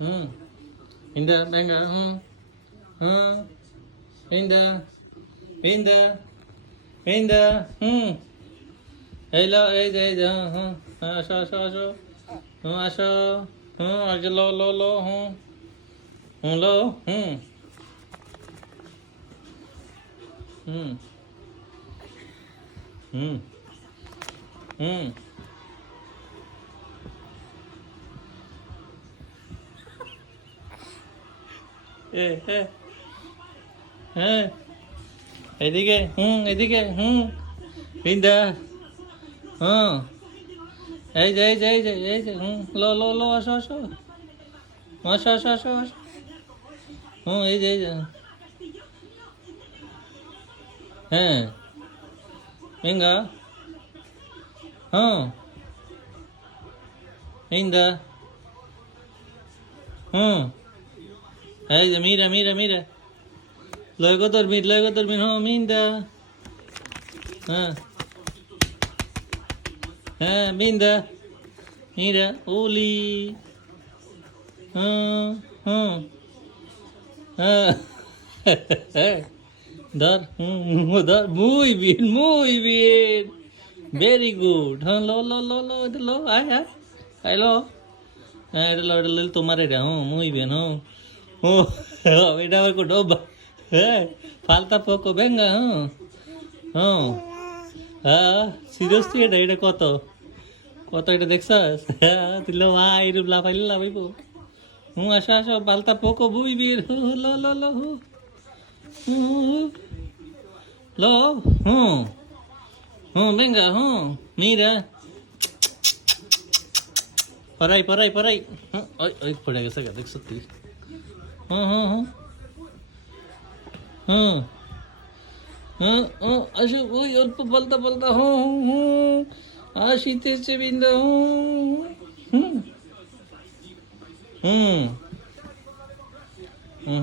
Vinda, venga. Vinda, Vinda, Vinda. Hello, এই যে এই যে আসো আসো আসো আসো আগে লো লো লো লো হুম হুম হুম এ হ্যাঁ হ্যাঁ এদিকে এদিকে বিন্দা হুম এই যে এই যে এই যে এই যে লো লো লো আসো আসো আসো আসো আসো আসো এই যে এই যে হ্যাঁ venga বিন্দা এই যে mira mira mira luego dormir minda হ্যাঁ হ্যাঁ minda mira Uli হুম হুম হ্যাঁ ধর ধর muy bien very good হ্যাঁ লো লো লো লো এটা লো আয় আয় আয় লো হ্যাঁ এটা লো তোমার এটা muy bien এটা আবার কো ডোবা হ্যাঁ falta poco venga হুম হ্যাঁ সিরিয়াসলি এটা এটা কত কত এটা দেখছস হ্যাঁ তুই লো ভাই এরম লাফাইলে লাফাইবো আসো আসো falta poco muy bien লো লো লো লো venga mira por ahí ওই ওই পড়ে গেছে গা দেখছ তুই হুম হুম আসো ওই অল্প বলতা বলতা আসিতেছে বিন্দু হুম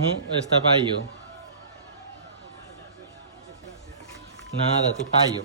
হুম está paio nada tu paio